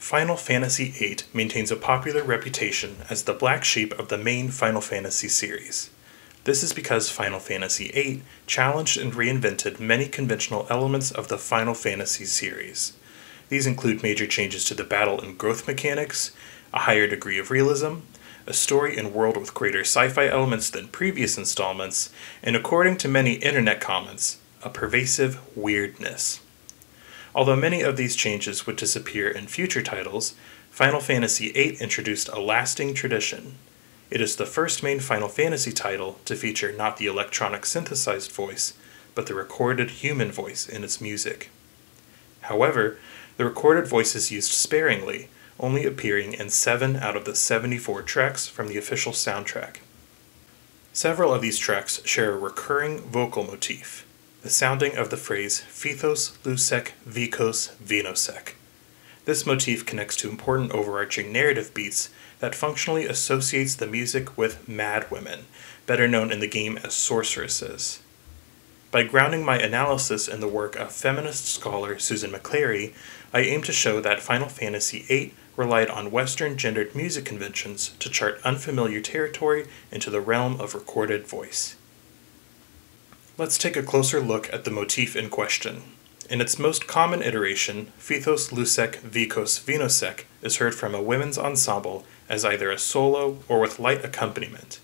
Final Fantasy VIII maintains a popular reputation as the black sheep of the main Final Fantasy series. This is because Final Fantasy VIII challenged and reinvented many conventional elements of the Final Fantasy series. These include major changes to the battle and growth mechanics, a higher degree of realism, a story and world with greater sci-fi elements than previous installments, and according to many internet comments, a pervasive weirdness. Although many of these changes would disappear in future titles, Final Fantasy VIII introduced a lasting tradition. It is the first main Final Fantasy title to feature not the electronic synthesized voice, but the recorded human voice in its music. However, the recorded voice is used sparingly, only appearing in 7 out of the 74 tracks from the official soundtrack. Several of these tracks share a recurring vocal motif, the sounding of the phrase Fithos Lusec Wecos Vinosec. This motif connects to important overarching narrative beats that functionally associates the music with Madwomen, better known in the game as sorceresses. By grounding my analysis in the work of feminist scholar Susan McClary, I aim to show that Final Fantasy VIII relied on Western gendered music conventions to chart unfamiliar territory into the realm of recorded voice. Let's take a closer look at the motif in question. In its most common iteration, Fithos Lusec Wecos Vinosec is heard from a women's ensemble as either a solo or with light accompaniment.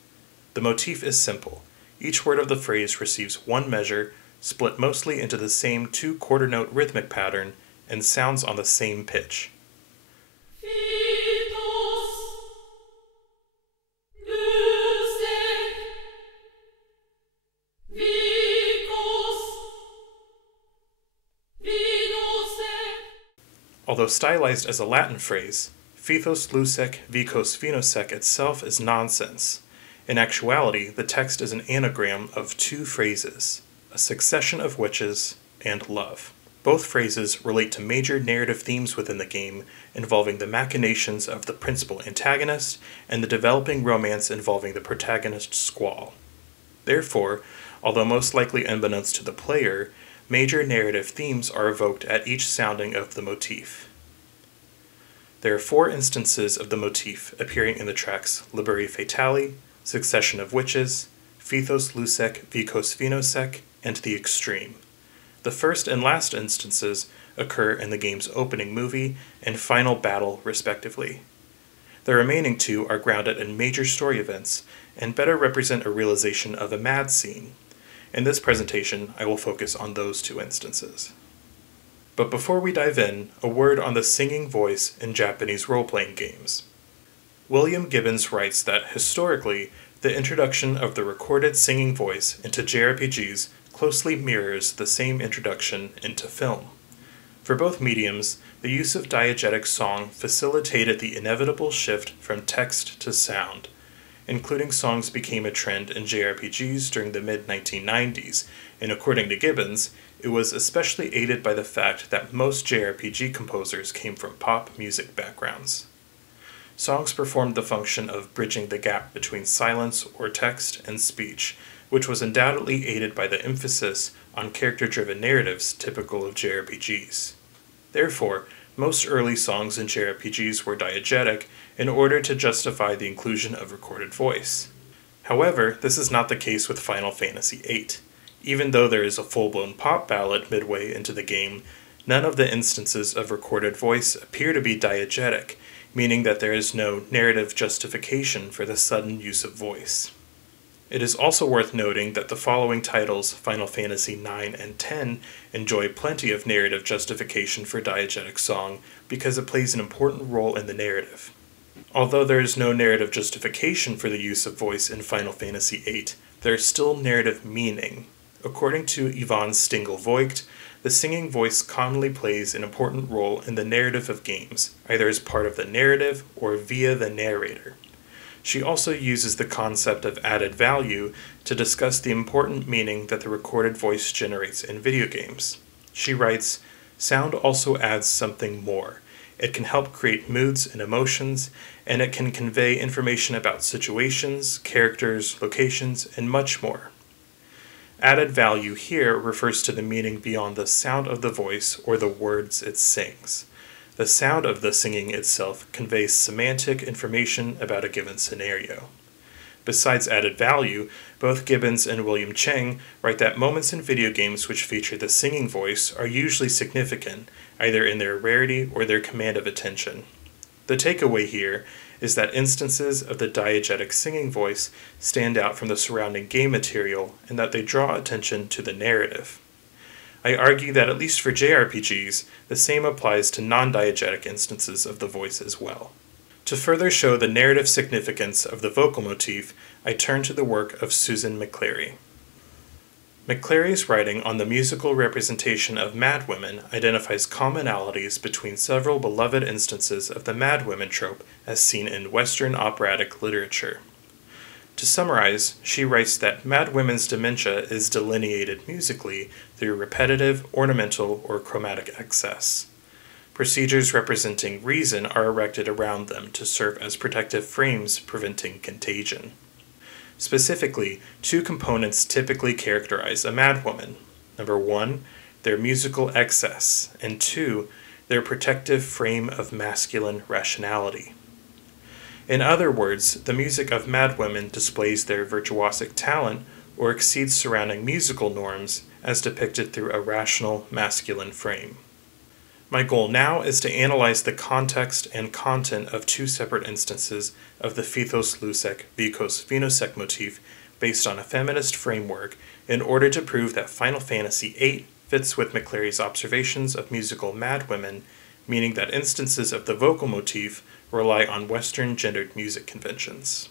The motif is simple. Each word of the phrase receives one measure, split mostly into the same 2-quarter note rhythmic pattern, and sounds on the same pitch. Although stylized as a Latin phrase, Fithos Lusec Wecos Vinosec itself is nonsense. In actuality, the text is an anagram of 2 phrases, a succession of witches, and love. Both phrases relate to major narrative themes within the game, involving the machinations of the principal antagonist and the developing romance involving the protagonist Squall. Therefore, although most likely unbeknownst to the player, major narrative themes are evoked at each sounding of the motif. There are 4 instances of the motif appearing in the tracks Liberi Fatali, Succession of Witches, Fithos Lusec Wecos Vinosec, and The Extreme. The first and last instances occur in the game's opening movie and final battle, respectively. The remaining 2 are grounded in major story events and better represent a realization of a mad scene. In this presentation, I will focus on those 2 instances. But before we dive in, a word on the singing voice in Japanese role-playing games. William Gibbons writes that, historically, the introduction of the recorded singing voice into JRPGs closely mirrors the same introduction into film. For both mediums, the use of diegetic song facilitated the inevitable shift from text to sound. Including songs became a trend in JRPGs during the mid-1990s, and according to Gibbons, it was especially aided by the fact that most JRPG composers came from pop music backgrounds. Songs performed the function of bridging the gap between silence or text and speech, which was undoubtedly aided by the emphasis on character-driven narratives typical of JRPGs. Therefore, most early songs in JRPGs were diegetic in order to justify the inclusion of recorded voice. However, this is not the case with Final Fantasy VIII. Even though there is a full-blown pop ballad midway into the game, none of the instances of recorded voice appear to be diegetic, meaning that there is no narrative justification for the sudden use of voice. It is also worth noting that the following titles, Final Fantasy IX and X, enjoy plenty of narrative justification for diegetic song because it plays an important role in the narrative. Although there is no narrative justification for the use of voice in Final Fantasy VIII, there is still narrative meaning. According to Yvonne Stingel-Voigt, the singing voice commonly plays an important role in the narrative of games, either as part of the narrative or via the narrator. She also uses the concept of added value to discuss the important meaning that the recorded voice generates in video games. She writes, "Sound also adds something more. It can help create moods and emotions, and it can convey information about situations, characters, locations, and much more." Added value here refers to the meaning beyond the sound of the voice or the words it sings. The sound of the singing itself conveys semantic information about a given scenario. Besides added value, both Gibbons and William Cheng write that moments in video games which feature the singing voice are usually significant, either in their rarity or their command of attention. The takeaway here is that instances of the diegetic singing voice stand out from the surrounding game material and that they draw attention to the narrative. I argue that at least for JRPGs, the same applies to non-diegetic instances of the voice as well. To further show the narrative significance of the vocal motif, I turn to the work of Susan McClary. McClary's writing on the musical representation of Madwomen identifies commonalities between several beloved instances of the Madwomen trope as seen in Western operatic literature. To summarize, she writes that Madwomen's dementia is delineated musically through repetitive, ornamental, or chromatic excess. Procedures representing reason are erected around them to serve as protective frames preventing contagion. Specifically, two components typically characterize a madwoman. Number 1, their musical excess, and 2, their protective frame of masculine rationality. In other words, the music of madwomen displays their virtuosic talent or exceeds surrounding musical norms as depicted through a rational masculine frame. My goal now is to analyze the context and content of two separate instances of the Fithos Lusec Wecos Vinosec motif based on a feminist framework in order to prove that Final Fantasy VIII fits with McClary's observations of musical madwomen, meaning that instances of the vocal motif rely on Western gendered music conventions.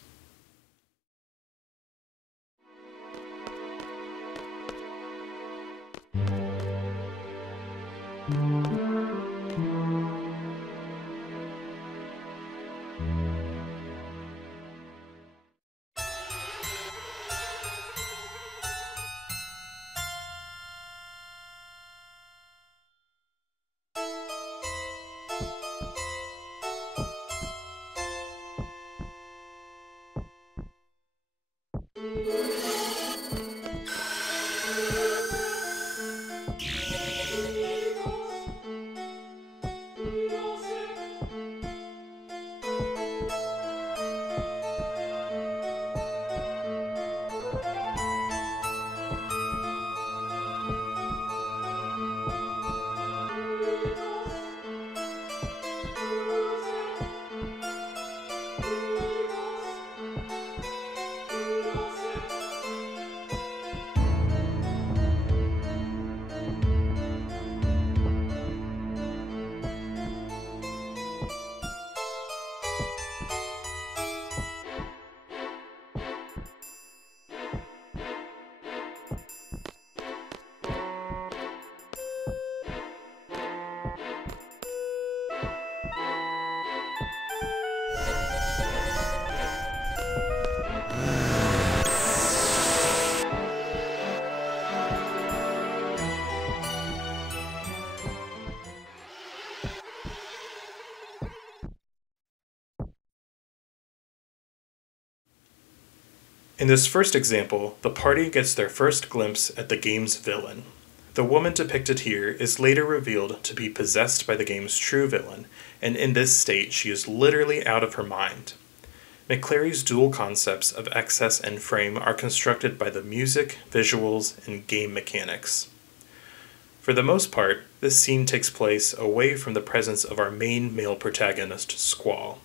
In this first example, the party gets their first glimpse at the game's villain. The woman depicted here is later revealed to be possessed by the game's true villain, and in this state she is literally out of her mind. McClary's dual concepts of excess and frame are constructed by the music, visuals, and game mechanics. For the most part, this scene takes place away from the presence of our main male protagonist, Squall.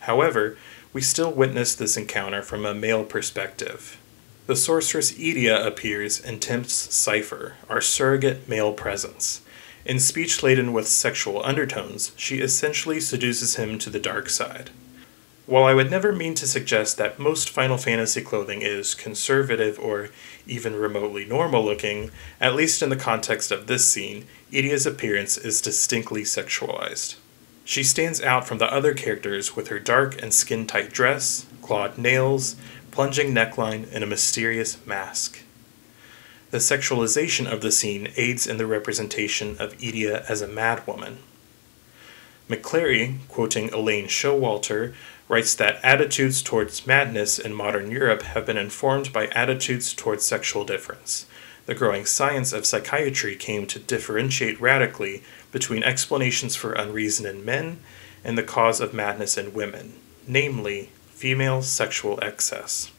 However, we still witness this encounter from a male perspective. The sorceress Edea appears and tempts Cypher, our surrogate male presence. In speech laden with sexual undertones, she essentially seduces him to the dark side. While I would never mean to suggest that most Final Fantasy clothing is conservative or even remotely normal looking, at least in the context of this scene, Edea's appearance is distinctly sexualized. She stands out from the other characters with her dark and skin-tight dress, clawed nails, plunging neckline, and a mysterious mask. The sexualization of the scene aids in the representation of Edea as a madwoman. McClary, quoting Elaine Showalter, writes that attitudes towards madness in modern Europe have been informed by attitudes towards sexual difference. The growing science of psychiatry came to differentiate radically between explanations for unreason in men and the cause of madness in women, namely, female sexual excess.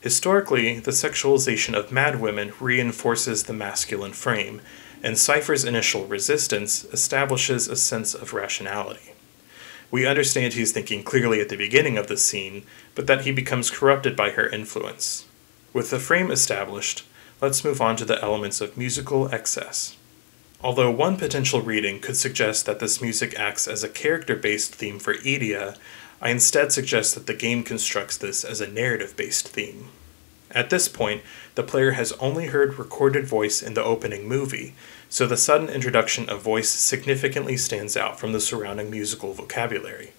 Historically, the sexualization of madwomen reinforces the masculine frame, and Cypher's initial resistance establishes a sense of rationality. We understand he's thinking clearly at the beginning of the scene, but that he becomes corrupted by her influence. With the frame established, let's move on to the elements of musical excess. Although one potential reading could suggest that this music acts as a character-based theme for Edea, I instead suggest that the game constructs this as a narrative-based theme. At this point, the player has only heard recorded voice in the opening movie, so the sudden introduction of voice significantly stands out from the surrounding musical vocabulary.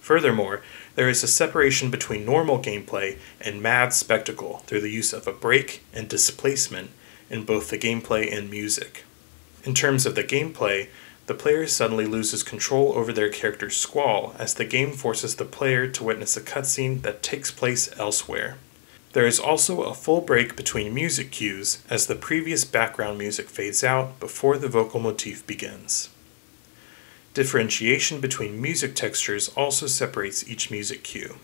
Furthermore, there is a separation between normal gameplay and mad spectacle through the use of a break and displacement in both the gameplay and music. In terms of the gameplay, the player suddenly loses control over their character's squall as the game forces the player to witness a cutscene that takes place elsewhere. There is also a full break between music cues as the previous background music fades out before the vocal motif begins. Differentiation between music textures also separates each music cue.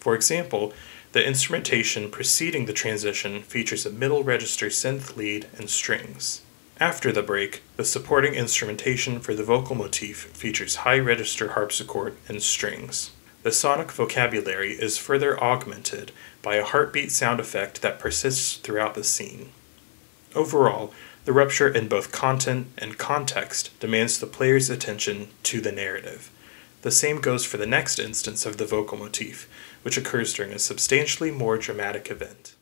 For example, the instrumentation preceding the transition features a middle register synth lead and strings. After the break, the supporting instrumentation for the vocal motif features high register harpsichord and strings. The sonic vocabulary is further augmented by a heartbeat sound effect that persists throughout the scene. Overall, the rupture in both content and context demands the player's attention to the narrative. The same goes for the next instance of the vocal motif, which occurs during a substantially more dramatic event.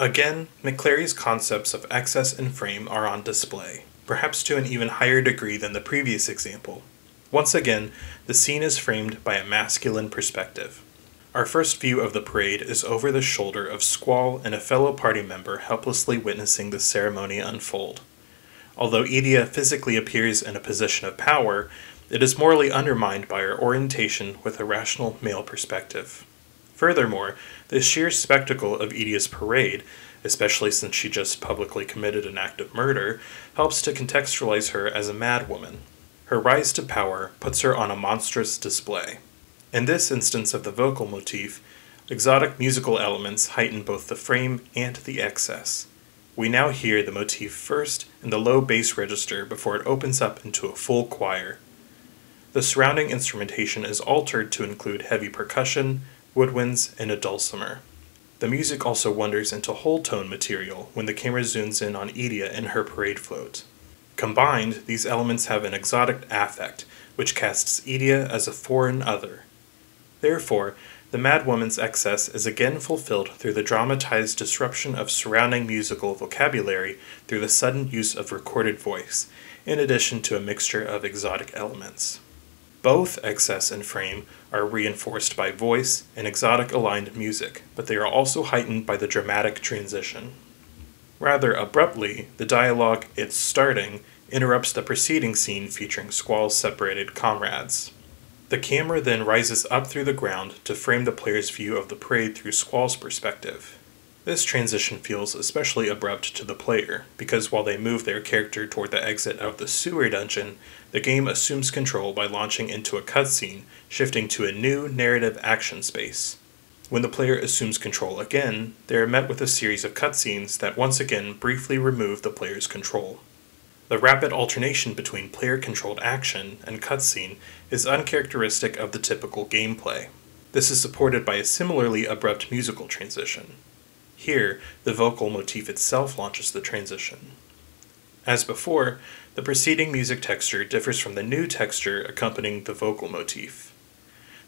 Again, McClary's concepts of excess and frame are on display, perhaps to an even higher degree than the previous example. Once again, the scene is framed by a masculine perspective. Our first view of the parade is over the shoulder of Squall and a fellow party member helplessly witnessing the ceremony unfold. Although Edea physically appears in a position of power, it is morally undermined by her orientation with a rational male perspective. Furthermore, the sheer spectacle of Edea's parade, especially since she just publicly committed an act of murder, helps to contextualize her as a madwoman. Her rise to power puts her on a monstrous display. In this instance of the vocal motif, exotic musical elements heighten both the frame and the excess. We now hear the motif first in the low bass register before it opens up into a full choir. The surrounding instrumentation is altered to include heavy percussion, woodwinds, and a dulcimer. The music also wanders into whole tone material when the camera zooms in on Edea and her parade float. Combined, these elements have an exotic affect, which casts Edea as a foreign other. Therefore, the madwoman's excess is again fulfilled through the dramatized disruption of surrounding musical vocabulary through the sudden use of recorded voice, in addition to a mixture of exotic elements. Both excess and frame are reinforced by voice and exotic-aligned music, but they are also heightened by the dramatic transition. Rather abruptly, the dialogue, "It's starting," interrupts the preceding scene featuring Squall's separated comrades. The camera then rises up through the ground to frame the player's view of the parade through Squall's perspective. This transition feels especially abrupt to the player, because while they move their character toward the exit of the sewer dungeon, the game assumes control by launching into a cutscene, shifting to a new narrative action space. When the player assumes control again, they are met with a series of cutscenes that once again briefly remove the player's control. The rapid alternation between player-controlled action and cutscene is uncharacteristic of the typical gameplay. This is supported by a similarly abrupt musical transition. Here, the vocal motif itself launches the transition. As before, the preceding music texture differs from the new texture accompanying the vocal motif.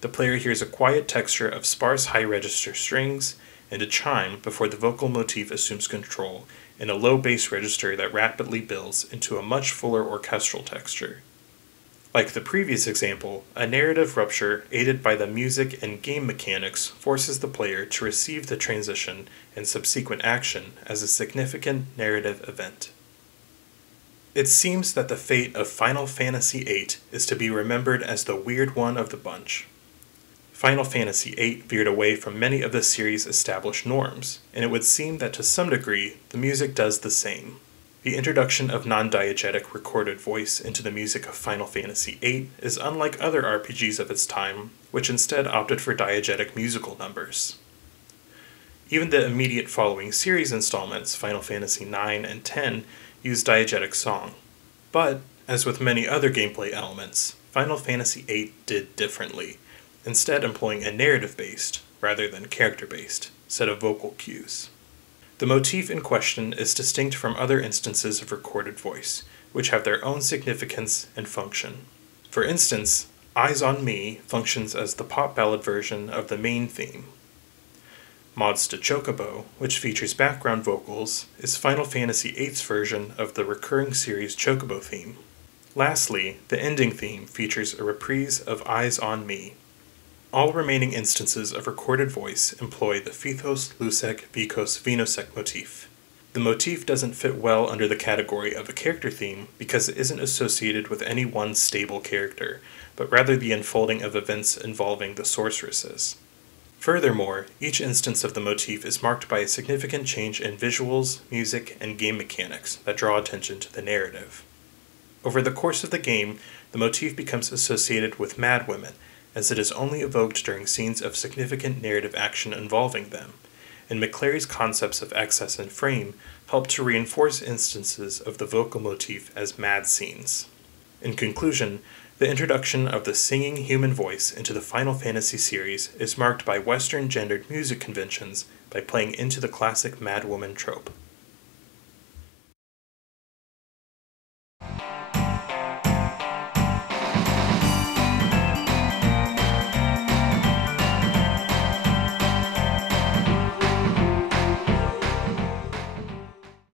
The player hears a quiet texture of sparse high-register strings and a chime before the vocal motif assumes control in a low bass register that rapidly builds into a much fuller orchestral texture. Like the previous example, a narrative rupture aided by the music and game mechanics forces the player to receive the transition and subsequent action as a significant narrative event. It seems that the fate of Final Fantasy VIII is to be remembered as the weird one of the bunch. Final Fantasy VIII veered away from many of the series' established norms, and it would seem that to some degree, the music does the same. The introduction of non-diegetic recorded voice into the music of Final Fantasy VIII is unlike other RPGs of its time, which instead opted for diegetic musical numbers. Even the immediate following series installments, Final Fantasy IX and X, use diegetic song. But, as with many other gameplay elements, Final Fantasy VIII did differently, instead employing a narrative-based, rather than character-based, set of vocal cues. The motif in question is distinct from other instances of recorded voice, which have their own significance and function. For instance, Eyes on Me functions as the pop ballad version of the main theme. Mods to Chocobo, which features background vocals, is Final Fantasy VIII's version of the recurring series Chocobo theme. Lastly, the ending theme features a reprise of Eyes on Me. All remaining instances of recorded voice employ the Fithos Lusec Wecos Vinosec motif. The motif doesn't fit well under the category of a character theme because it isn't associated with any one stable character, but rather the unfolding of events involving the sorceresses. Furthermore, each instance of the motif is marked by a significant change in visuals, music, and game mechanics that draw attention to the narrative. Over the course of the game, the motif becomes associated with Madwomen, as it is only evoked during scenes of significant narrative action involving them, and McClary's concepts of excess and frame help to reinforce instances of the vocal motif as mad scenes. In conclusion, the introduction of the singing human voice into the Final Fantasy series is marked by Western gendered music conventions by playing into the classic Madwoman trope.